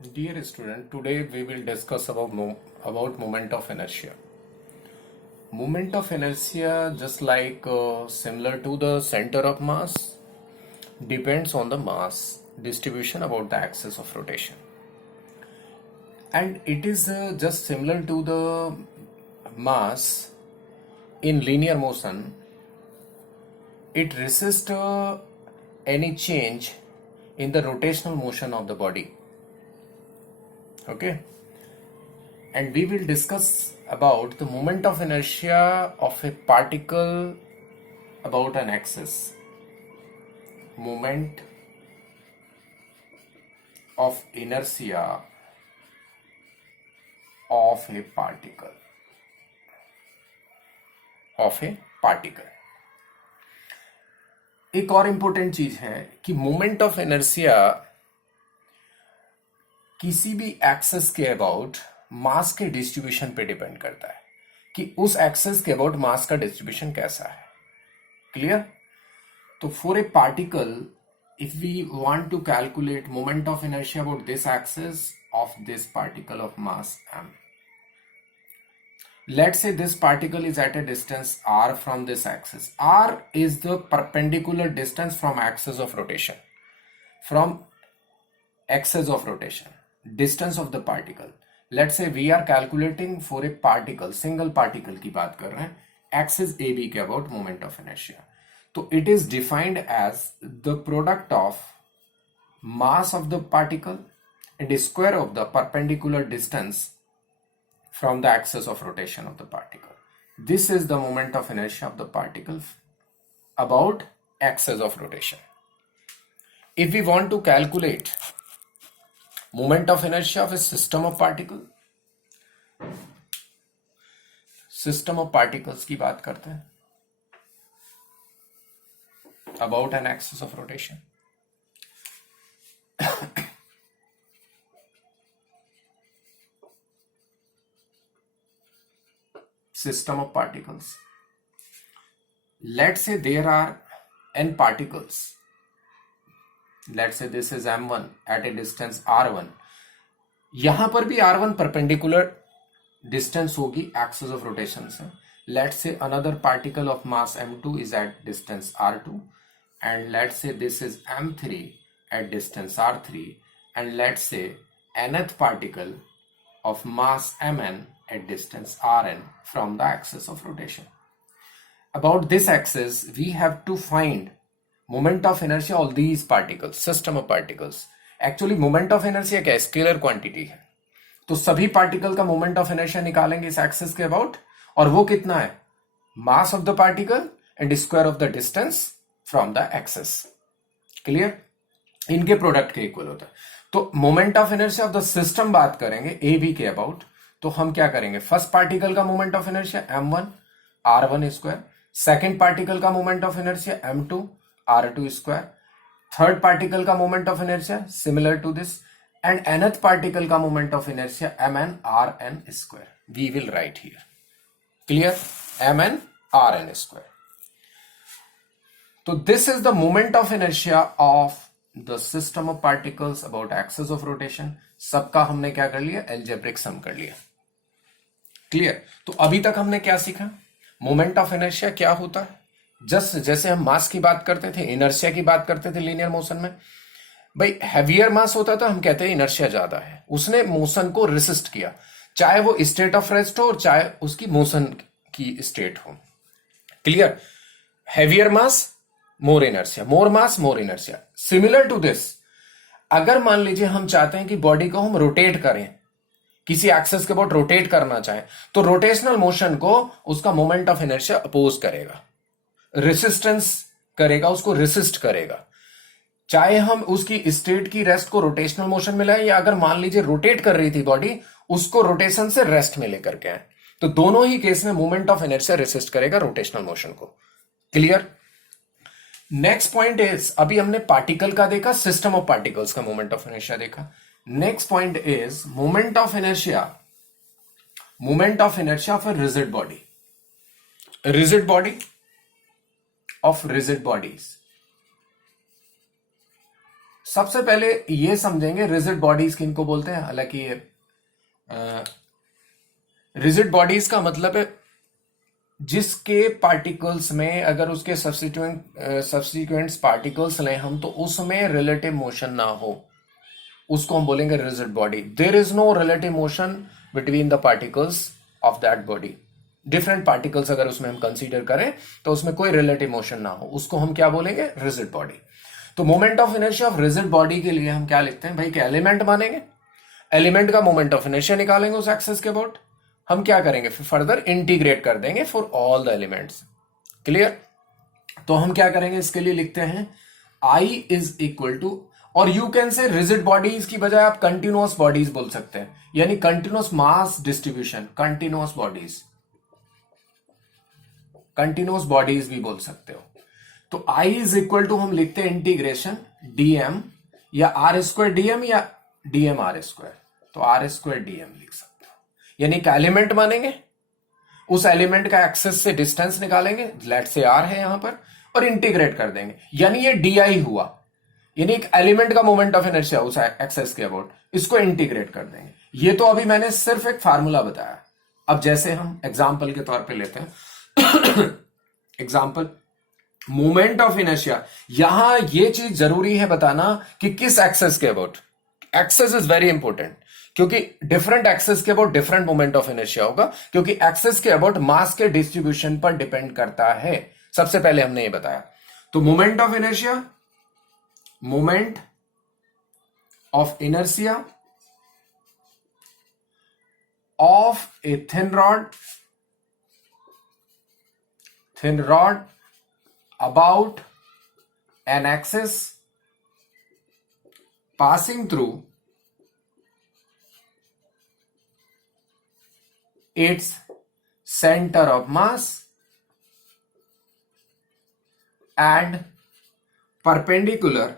Dear student, today we will discuss about moment of inertia. Moment of inertia, just like similar to the center of mass, depends on the mass distribution about the axis of rotation, and it is just similar to the mass in linear motion. It resists any change in the rotational motion of the body. Okay, and we will discuss about the moment of inertia of a particle about an axis. Moment of inertia of a particle. एक और important चीज है कि moment of inertia किसी भी access के about mass के distribution पे डिपेंड करता है कि उस एक्सेस के अबाउट मास का डिस्ट्रीब्यूशन कैसा है. क्लियर? तो for a particle, if we want to calculate moment of inertia about this axis of this particle of mass m, let's say this particle is at a distance r from this axis. R is the perpendicular distance from axis of rotation, distance of the particle. Let's say we are calculating for a particle, single particle की बात कर रहे हैं, axis AB के about moment of inertia. तो it is defined as the product of mass of the particle and the square of the perpendicular distance from the axis of rotation of the particle. This is the moment of inertia of the particle about axis of rotation. If we want to calculate moment of inertia of a system of particles की बात करते हैं about an axis of rotation. System of particles. Let's say there are n particles. Let's say this is m1 at a distance r1. यहां पर भी r1 perpendicular distance होगी axis of rotation से. Let's say another particle of mass m2 is at distance r2, and let's say this is m3 at distance r3, and let's say nth particle of mass mn at distance rn from the axis of rotation. About this axis, we have to find moment of inertia of these particles, system of particles. Actually moment of inertia क्या है? Scalar quantity है. तो सभी particle का moment of inertia निकालेंगे इस axis के about, और वो कितना है? Mass of the particle and square of the distance from the axis. Clear? इनके प्रोडक्ट के इक्वल होता है. तो moment of inertia of the system बात करेंगे ए बी के अबाउट, तो हम क्या करेंगे? फर्स्ट पार्टिकल का moment of inertia m1 r1 स्क्वायर, सेकेंड पार्टिकल का moment of inertia m2 r2 स्क्वायर, थर्ड पार्टिकल का moment of inertia similar to this, and nth particle का moment of inertia mn rn square. We will write here. Clear? mn rn square. तो this is the moment of inertia of the system of particles about axis of rotation. सबका हमने क्या कर लिया? Algebraic sum कर लिया. Clear? तो अभी तक हमने क्या सीखा? मोमेंट ऑफ इनर्शिया क्या होता है. जस्ट जैसे हम मास की बात करते थे, इनर्शिया की बात करते थे लीनियर मोशन में, भाई हैवियर मास होता था, हम कहते हैं इनर्शिया ज्यादा है, उसने मोशन को रेसिस्ट किया, चाहे वो स्टेट ऑफ रेस्ट हो और चाहे उसकी मोशन की स्टेट हो. Clear? Heavier mass more inertia, more mass more inertia. Similar to this, अगर मान लीजिए हम चाहते हैं कि बॉडी को हम रोटेट करें, किसी एक्सेस के अबाउट रोटेट करना चाहें, तो रोटेशनल मोशन को उसका मोमेंट ऑफ इनर्शिया अपोज करेगा, रेसिस्टेंस करेगा, उसको रेसिस्ट करेगा. चाहे हम उसकी स्टेट की रेस्ट को रोटेशनल मोशन में लाए, या अगर मान लीजिए रोटेट कर रही थी बॉडी, उसको रोटेशन से रेस्ट में लेकर के आए, तो दोनों ही केस में मोमेंट ऑफ इनर्शिया रेसिस्ट करेगा रोटेशनल मोशन को. क्लियर? नेक्स्ट पॉइंट इज, अभी हमने पार्टिकल का देखा, सिस्टम ऑफ पार्टिकल्स का मोमेंट ऑफ इनर्शिया देखा. Next point is moment of inertia of a rigid body. Rigid body of rigid bodies. सबसे पहले ये समझेंगे रिजिड बॉडीज किनको बोलते हैं। हालांकि ये रिजिड बॉडीज का मतलब है जिसके पार्टिकल्स में अगर उसके सब्स्टिट्यूएंट्स पार्टिकल्स लें हम तो उसमें रिलेटिव मोशन ना हो, उसको हम बोलेंगे rigid body. There is no relative motion between the particles of that body. Different particles अगर उसमें हम कंसीडर करें तो उसमें कोई रिलेटिव मोशन ना हो, उसको हम क्या बोलेंगे, रिजिड बॉडी। तो moment of inertia of rigid body के लिए हम क्या लिखते हैं भाई, कि एलिमेंट मानेंगे, एलिमेंट का मोमेंट ऑफ इनर्शिया निकालेंगे उस एक्सिस के अबाउट, हम क्या करेंगे फिर फर्दर इंटीग्रेट कर देंगे for all the elements. Clear? तो हम क्या करेंगे इसके लिए लिखते हैं I इज इक्वल टू, और you can say rigid bodies की बजाय आप कंटिन्यूअस बॉडीज बोल सकते हैं, यानी continuous mass distribution, continuous bodies भी बोल सकते हो। तो I इज इक्वल टू हम लिखते हैं इंटीग्रेशन dm या r स्क्वायर dm या dm r स्क्वायर, तो r स्क्वायर dm लिख सकते हो। यानी कि एलिमेंट मानेंगे, उस एलिमेंट का एक्सेस से डिस्टेंस निकालेंगे, लेट से r है यहां पर, और इंटीग्रेट कर देंगे, यानी ये di हुआ, यानी एक एलिमेंट का मोमेंट ऑफ इनर्शिया उस एक्सेस के अबाउट, इसको इंटीग्रेट कर देंगे। ये तो अभी मैंने सिर्फ एक फार्मूला बताया। अब जैसे हम एग्जाम्पल के तौर पे लेते हैं एग्जाम्पल मोमेंट ऑफ इनर्शिया, यहां ये चीज जरूरी है बताना कि किस एक्सेस के about. Axis is very important, क्योंकि डिफरेंट एक्सेस के about different moment of inertia होगा, क्योंकि एक्सेस के अबाउट मास के डिस्ट्रीब्यूशन पर डिपेंड करता है। सबसे पहले हमने ये बताया। तो moment of inertia of a thin rod about an axis passing through its center of mass and perpendicular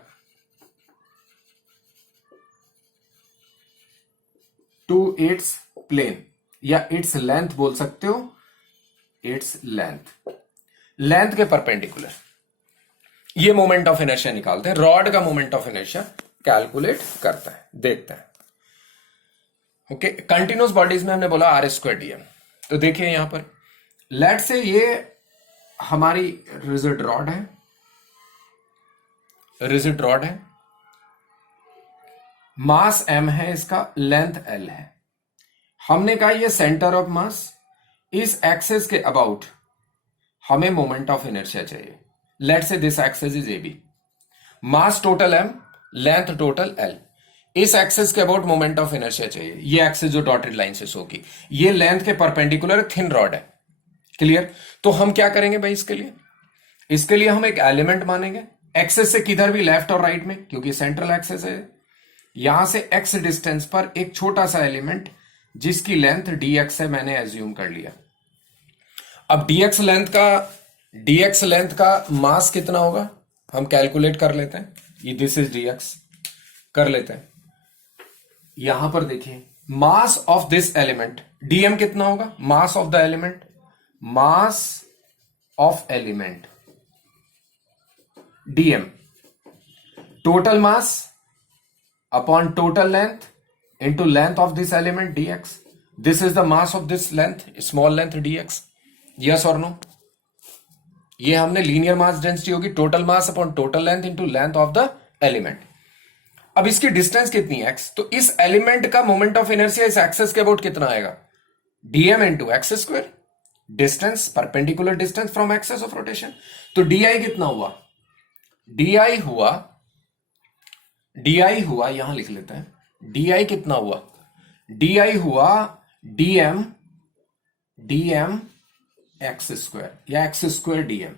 to its plane, या its length बोल सकते हो, its लेंथ के परपेंडिकुलर, ये मोमेंट ऑफ इनर्शिया निकालते हैं। रॉड का मोमेंट ऑफ इनर्शिया कैलकुलेट करता है, देखते हैं। ओके, कंटिन्यूअस बॉडीज में हमने बोला आर स्क्वायर डीएम। तो देखिए यहां पर लेट से ये हमारी रिजिड रॉड है, मास m है, इसका लेंथ l है। हमने कहा ये सेंटर ऑफ मास, इस एक्सेस के अबाउट हमें मोमेंट ऑफ इनर्शिया चाहिए। Let say this axis is AB, mass total m, length total l, इस एक्सेस के अबाउट मोमेंट ऑफ इनर्शिया चाहिए। ये एक्सेस जो डॉटेड लाइन से शो की, ये लेंथ के परपेंडिकुलर थिन रॉड है। क्लियर? तो हम क्या करेंगे भाई इसके लिए हम एक एलिमेंट मानेंगे, एक्सेस से किधर भी, लेफ्ट और राइट में, क्योंकि सेंट्रल एक्सेस है। यहां से x डिस्टेंस पर एक छोटा सा एलिमेंट जिसकी लेंथ dx है, मैंने एज्यूम कर लिया। अब dx लेंथ का मास कितना होगा हम कैलकुलेट कर लेते हैं। ये दिस इज dx कर लेते हैं। यहां पर देखिए mass of this element dm कितना होगा, मास of the element, dm total mass upon total length into length of this element dx। This is the mass of this length, small length dx। Yes और no? ये हमने linear mass density होगी, total mass upon total length into length of the element. अब इसकी distance कितनी है x, तो इस एलिमेंट का मोमेंट ऑफ इनर्शिया इस एक्सेस के अबाउट कितना आएगा, dm into x square, distance perpendicular distance from axis of rotation. तो di कितना हुआ, di हुआ यहां लिख लेते हैं, di कितना हुआ, di हुआ dm एक्स स्क्वायर या x square dm।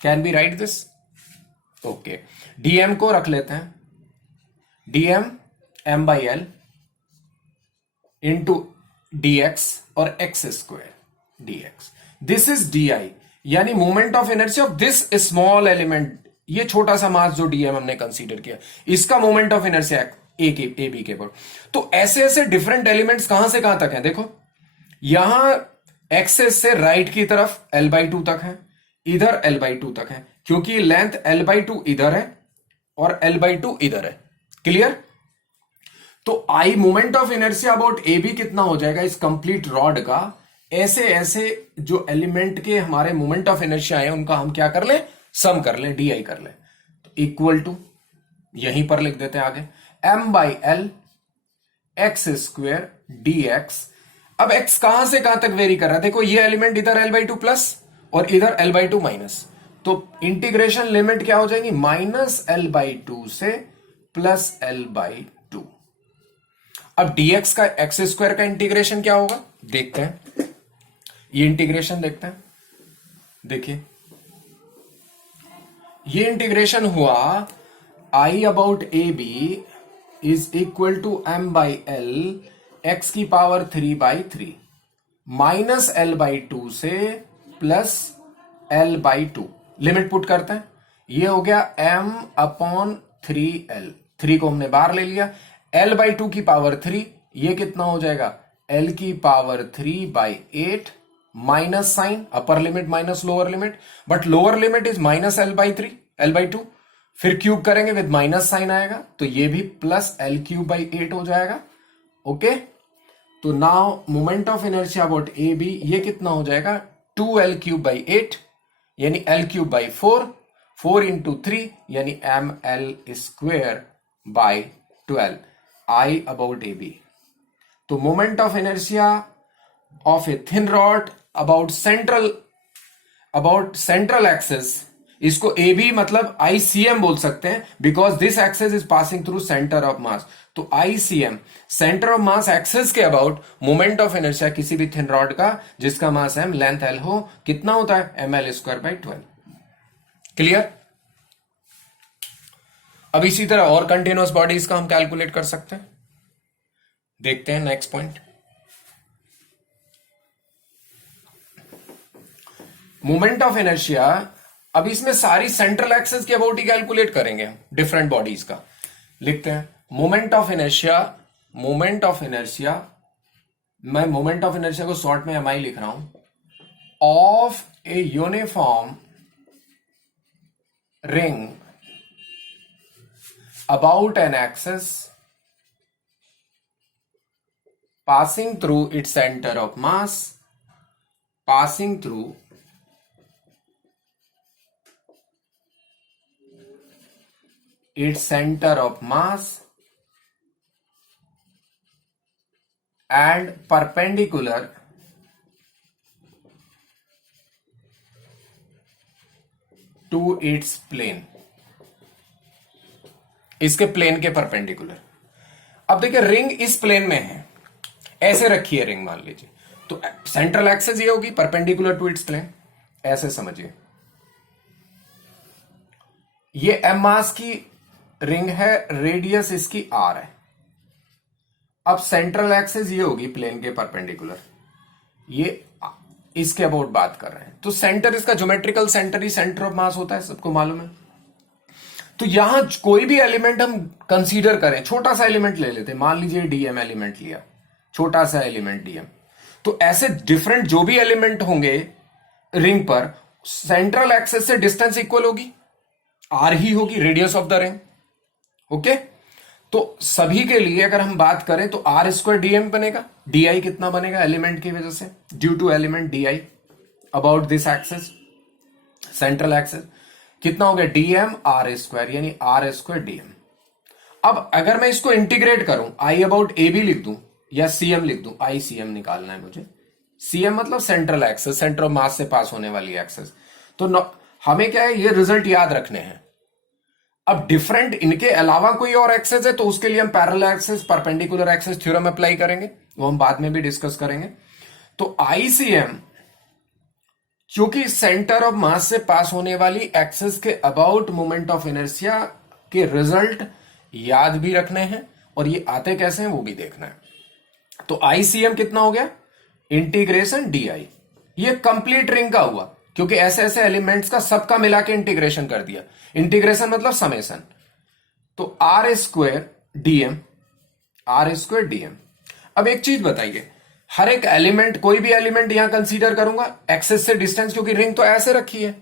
Can be right this? Okay, dm को रख लेते हैं dm m/l इंटू dx और x square dx। This is di, यानी moment of inertia of this small element, ये छोटा सा मास जो dm हमने कंसीडर किया, इसका मोमेंट ऑफ इनर्शिया AB के ऊपर। तो ऐसे ऐसे डिफरेंट एलिमेंट्स कहां से कहां तक हैं, देखो यहां एक्सेस से राइट की तरफ l/2 तक है, इधर l/2 तक है, क्योंकि लेंथ l/2 इधर है और l/2 इधर है। क्लियर? तो I moment of inertia about A B कितना हो जाएगा इस कंप्लीट रॉड का, ऐसे ऐसे जो एलिमेंट के हमारे मोमेंट ऑफ इनर्शिया है उनका हम क्या कर लें, सम कर लें, डी आई कर लें, तो इक्वल टू यहीं पर लिख देते हैं आगे m by L x square D x. अब x कहां से कहां तक वेरी कर रहा है, देखो ये एलिमेंट इधर l बाई टू प्लस और इधर l बाई टू माइनस, तो इंटीग्रेशन लिमिट क्या हो जाएगी, माइनस l बाई टू से प्लस l बाई टू। अब dx का एक्स स्क्वायर का इंटीग्रेशन क्या होगा देखते हैं, ये इंटीग्रेशन देखते हैं। देखिए ये इंटीग्रेशन हुआ i about A B is equal to m by L X की power 3 by 3 minus l by two से plus l by two. Limit put करते हैं, ये हो गया m अपॉन 3l, 3 को हमने बाहर ले लिया, l बाई टू की पावर 3, ये कितना हो जाएगा l की power 3 by 8 minus sign, upper limit minus lower limit, but lower limit is minus l by 3, l by two, फिर क्यूब करेंगे विद माइनस साइन आएगा तो ये भी प्लस l क्यूब बाई 8 हो जाएगा। ओके, तो now moment of inertia about A B ये कितना हो जाएगा 2l क्यूब बाई 8 यानी l क्यूब बाई 4, 4 इंटू 3 यानी ml square by 12 I about A B. तो moment of inertia of a thin rod about central axis, इसको A B मतलब ICM बोल सकते हैं because this axis is passing through centre of mass. तो ICM centre of mass axis के about moment of inertia किसी भी thin rod का जिसका मास m लेंथ l हो कितना होता है ml स्क्वायर बाई 12। क्लियर? अब इसी तरह और कंटिन्यूअस बॉडीज का हम कैलकुलेट कर सकते हैं, देखते हैं next point. Moment of inertia, अब इसमें सारी सेंट्रल एक्सेस के अबाउट ही कैलकुलेट करेंगे हम डिफरेंट बॉडीज का। लिखते हैं मोमेंट ऑफ इनर्शिया, मैं मोमेंट ऑफ इनर्शिया को शॉर्ट में MI लिख रहा हूं, of a uniform ring about an axis passing through its center of mass, passing through its center of mass and perpendicular to its plane, इसके plane के perpendicular. अब देखिए ring इस प्लेन में है, ऐसे रखी है रिंग मान लीजिए, तो सेंट्रल एक्सेस ये होगी परपेंडिकुलर टू इट्स प्लेन, ऐसे समझिए। ये m मास की रिंग है, रेडियस इसकी r है। अब सेंट्रल एक्सेस ये होगी प्लेन के परपेंडिकुलर, ये इसके अबाउट बात कर रहे हैं। तो सेंटर इसका geometrical centre he centre of मास होता है, सबको मालूम है। तो यहां कोई भी एलिमेंट हम कंसीडर करें, छोटा सा एलिमेंट ले लेते हैं, मान लीजिए डीएम एलिमेंट लिया, छोटा सा एलिमेंट डीएम, तो ऐसे डिफरेंट जो भी एलिमेंट होंगे रिंग पर, सेंट्रल एक्सेस से डिस्टेंस इक्वल होगी, आर ही होगी, radius of the ring. Okay, तो सभी के लिए अगर हम बात करें तो आर स्क्वायर डीएम बनेगा, डीआई कितना बनेगा एलिमेंट की वजह से, due to element di about this axis central axis, कितना हो गया डीएम आर स्क्वायर यानी आर स्क्वायर डीएम। अब अगर मैं इसको इंटीग्रेट करूं, आई अबाउट ए बी लिख दूं या सीएम लिख दूं, आई सीएम निकालना है मुझे, सीएम मतलब central access, centre of mass से पास होने वाली एक्सेस। तो हमें क्या है, ये रिजल्ट याद रखने हैं। अब डिफरेंट इनके अलावा कोई और एक्सेस है तो उसके लिए हम parallel axis, perpendicular axis theorem apply करेंगे, वो हम बाद में भी डिस्कस करेंगे। तो आईसीएम क्योंकि सेंटर ऑफ मास से पास होने वाली एक्सेस के अबाउट मोमेंट ऑफ इनर्शिया के रिजल्ट याद भी रखने हैं और ये आते कैसे हैं वो भी देखना है। तो आईसीएम कितना हो गया, इंटीग्रेशन डीआई, ये कंप्लीट रिंग का हुआ क्योंकि ऐसे ऐसे एलिमेंट्स का सबका मिला के इंटीग्रेशन कर दिया, इंटीग्रेशन मतलब समेशन। तो r square dm, r square dm. अब एक चीज बताइए, हर एक एलिमेंट, कोई भी एलिमेंट यहां कंसीडर करूंगा एक्सेस से डिस्टेंस, क्योंकि रिंग तो ऐसे रखी है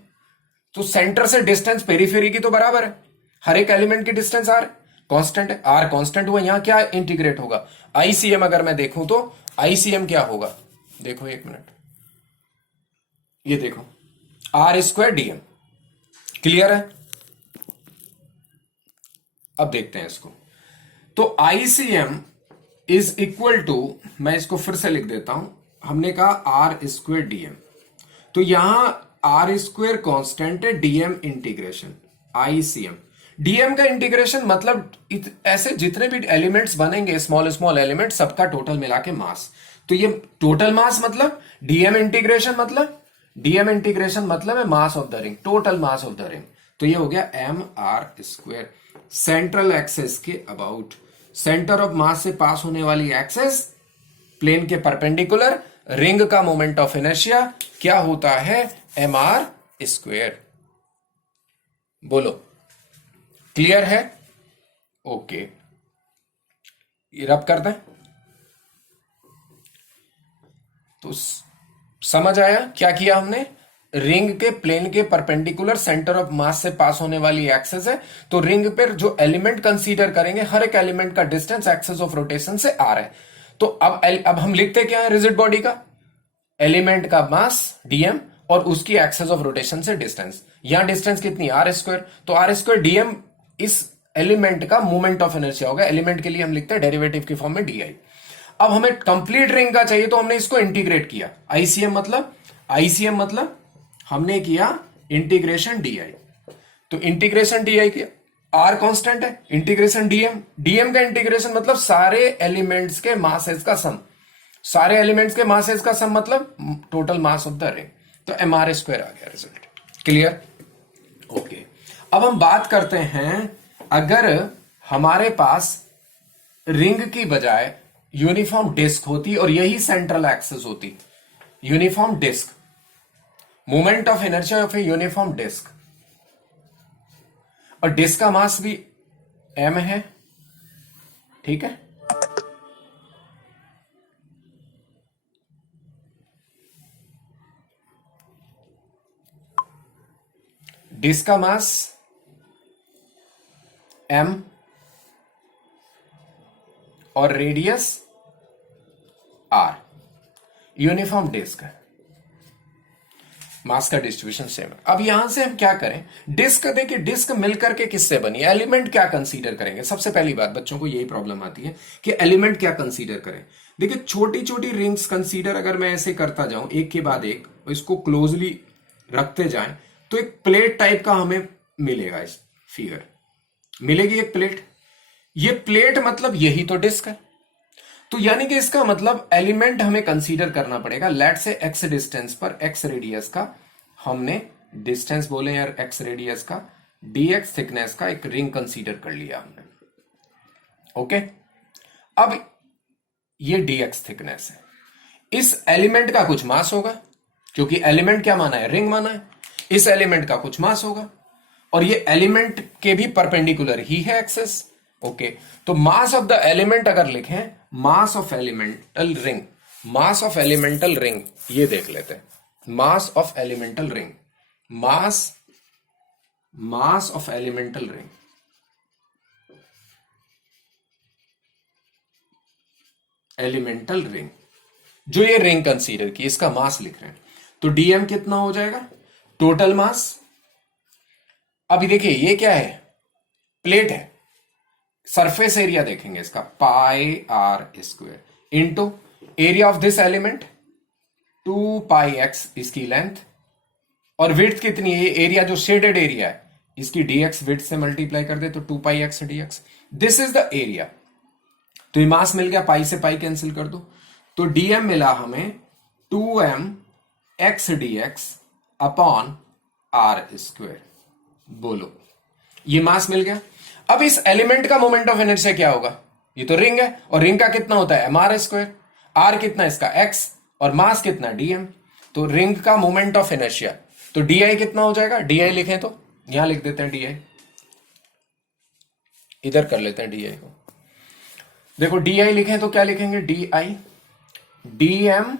तो सेंटर से डिस्टेंस पेरीफेरी की तो बराबर है, हर एक एलिमेंट की डिस्टेंस आर, कांस्टेंट है, आर कांस्टेंट हुआ, यहां क्या इंटीग्रेट होगा, आईसीएम अगर मैं देखूं तो आईसीएम क्या होगा, देखो एक मिनट, ये देखो आर स्क्वायर डीएम, क्लियर है। अब देखते हैं इसको, तो आईसीएम इज इक्वल टू, मैं इसको फिर से लिख देता हूं, हमने कहा आर स्क्वायर डीएम, तो यहां आर स्क्वायर कांस्टेंट है, डीएम इंटीग्रेशन, आईसीएम डीएम का इंटीग्रेशन मतलब ऐसे जितने भी एलिमेंट्स बनेंगे स्मॉल स्मॉल एलिमेंट सबका टोटल मिला के मास, तो ये टोटल मास मतलब डीएम इंटीग्रेशन मतलब, डीएम इंटीग्रेशन मतलब है mass of the ring, total mass of the ring, तो ये हो गया m r square. Central axis के अबाउट, सेंटर ऑफ मास से पास होने वाली एक्सेस प्लेन के परपेंडिकुलर, रिंग का मोमेंट ऑफ इनर्शिया क्या होता है, एम आर स्क्वायर। बोलो क्लियर है, ओके, ये रब कर दें तो समझ आया क्या किया हमने, रिंग के प्लेन के परपेंडिकुलर सेंटर ऑफ मास से पास होने वाली एक्सेस है, तो रिंग पर जो एलिमेंट कंसीडर करेंगे हर एक एलिमेंट का डिस्टेंस एक्सेस ऑफ रोटेशन से आ रहा है, तो अब हम लिखते क्या है रिजिड बॉडी का, एलिमेंट का मास डीएम और उसकी एक्सेस ऑफ रोटेशन से डिस्टेंस, यहां डिस्टेंस कितनी आर स्क्वायर, तो आर स्क्वायर डीएम इस एलिमेंट का मोमेंट ऑफ इनर्शिया होगा, एलिमेंट के लिए हम लिखते हैं डेरिवेटिव की फॉर्म में डीआई। अब हमें कंप्लीट रिंग का चाहिए तो हमने इसको इंटीग्रेट किया, आईसीएम मतलब हमने किया इंटीग्रेशन डीआई, तो इंटीग्रेशन डीआई किया, आर कांस्टेंट है, इंटीग्रेशन डीएम, डीएम का इंटीग्रेशन मतलब सारे एलिमेंट्स के मासेस का सम, सारे एलिमेंट्स के मासेस का सम मतलब total mass of the ring, तो एम आर स्क्वायर आ गया रिजल्ट, क्लियर, ओके। अब हम बात करते हैं अगर हमारे पास रिंग की बजाय यूनिफॉर्म डिस्क होती और यही सेंट्रल एक्सेस होती, uniform disc, moment of inertia of a uniform disc, और डिस्क का मास भी m है, ठीक है, डिस्क का मास m और रेडियस r, यूनिफॉर्म डिस्क है, मास का डिस्ट्रीब्यूशन सेम है। अब यहां से हम क्या करें, डिस्क देखिए, डिस्क मिलकर के किससे बनी, एलिमेंट क्या कंसीडर करेंगे, सबसे पहली बात बच्चों को यही प्रॉब्लम आती है कि एलिमेंट क्या कंसीडर करें। देखिए छोटी छोटी रिंग्स कंसीडर अगर मैं ऐसे करता जाऊं एक के बाद एक, इसको क्लोजली रखते जाएं तो एक प्लेट टाइप का हमें मिलेगा, इस फिगर मिलेगी एक प्लेट, ये प्लेट मतलब यही तो डिस्क है, तो यानी कि इसका मतलब एलिमेंट हमें कंसीडर करना पड़ेगा, लेट से एक्स डिस्टेंस पर, एक्स रेडियस का, हमने डिस्टेंस बोले यार एक्स रेडियस का, डीएक्स थिकनेस का एक रिंग कंसीडर कर लिया हमने, ओके। अब ये डीएक्स थिकनेस है, इस एलिमेंट का कुछ मास होगा, क्योंकि एलिमेंट क्या माना है, रिंग माना है, इस एलिमेंट का कुछ मास होगा, और ये एलिमेंट के भी परपेंडिकुलर ही है एक्सेस, ओके। तो मास ऑफ द एलिमेंट अगर लिखें, mass of elemental ring, mass of elemental ring, ये देख लेते हैं, mass of elemental ring, mass of elemental ring, elemental ring, जो ये रिंग कंसीडर की, इसका मास लिख रहे हैं, तो डीएम कितना हो जाएगा, टोटल मास। अभी देखिए ये क्या है, प्लेट है, सरफेस एरिया देखेंगे इसका, pi r square into area of this element 2 pi x इसकी लेंथ, और विड्थ कितनी है, एरिया जो शेडेड एरिया है इसकी डीएक्स विड्थ से मल्टीप्लाई कर दे तो 2 pi x d x, this is the area. तो ये मास मिल गया, पाई से पाई कैंसिल कर दो, तो डीएम मिला हमें 2m x dx upon r square, बोलो ये मास मिल गया। अब इस एलिमेंट का मोमेंट ऑफ इनर्शिया क्या होगा, ये तो रिंग है, और रिंग का कितना होता है एम आर स्क्वायर, आर कितना इसका एक्स, और मास कितना डीएम, तो रिंग का मोमेंट ऑफ इनर्शिया, तो डीआई कितना हो जाएगा, डीआई लिखें तो यहां लिख देते हैं डीआई, इधर कर लेते हैं डीआई को, देखो डीआई लिखें तो क्या लिखेंगे, DI DM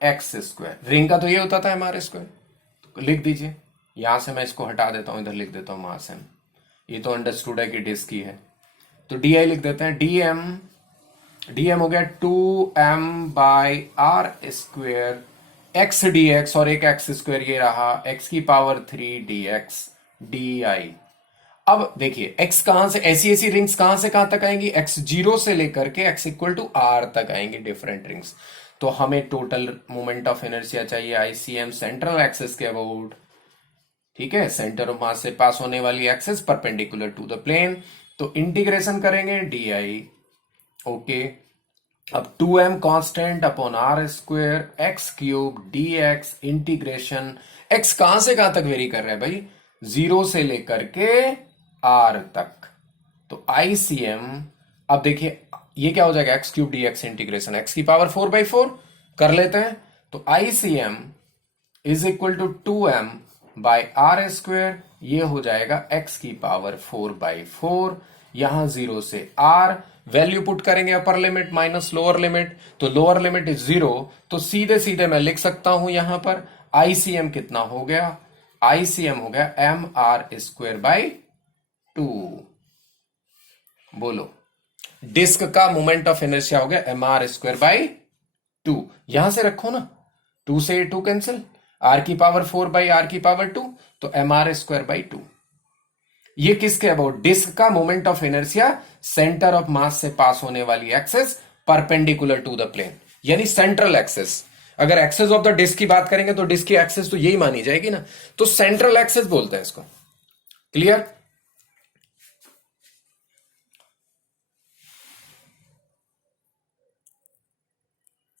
x square, ring का तो ये होता था एम आर स्क्वायर, तो लिख दीजिए, यहां से मैं इसको हटा देता हूं, इधर लिख देता हूं मास एम, ये तो अंडरस्टूड है कि डिस्क ही है, तो डी आई लिख देते हैं, डीएम हो गया 2m/r², एक्स डी एक्स, और एक एक्स स्क्वायर ये रहा x⁻³ dx dy। अब देखिए x कहां से, ऐसी रिंग्स कहां से कहां तक आएंगी, x0 से लेकर के x=r तक आएंगी डिफरेंट रिंग्स। तो हमें टोटल मोमेंट ऑफ इनर्शिया चाहिए आईसीएम सेंट्रल एक्सिस के अबाउट, ठीक है, सेंटर ऑफ मास से पास होने वाली axis perpendicular to the plane. तो इंटीग्रेशन करेंगे डी आई, ओके। अब 2m constant upon r² x³ dx integration, x कहां से कहां तक वेरी कर रहा है भाई, 0 से लेकर के r तक। तो आईसीएम, अब देखिए ये क्या हो जाएगा, x³ dx इंटीग्रेशन x⁻⁴/4 कर लेते हैं। तो ICM is equal to 2m/r², ये हो जाएगा x⁻⁴/4, यहां 0 से r, वैल्यू पुट करेंगे अपर लिमिट माइनस लोअर लिमिट, तो लोअर लिमिट इज 0, तो सीधे सीधे मैं लिख सकता हूं यहां पर आईसीएम कितना हो गया, आईसीएम हो गया mr²/2। बोलो, डिस्क का मोमेंट ऑफ इनर्शिया हो गया mr²/2, यहां से रखो ना, 2 से 2 कैंसिल, r⁴/r⁻², तो mr²/2। ये किसके अबाउट, डिस्क का moment of inertia centre of mass से पास होने वाली axis perpendicular to the plane, यानी सेंट्रल एक्सेस। अगर एक्सेस ऑफ द डिस्क की बात करेंगे तो डिस्क की एक्सेस तो यही मानी जाएगी ना, तो सेंट्रल एक्सेस बोलते हैं इसको। क्लियर।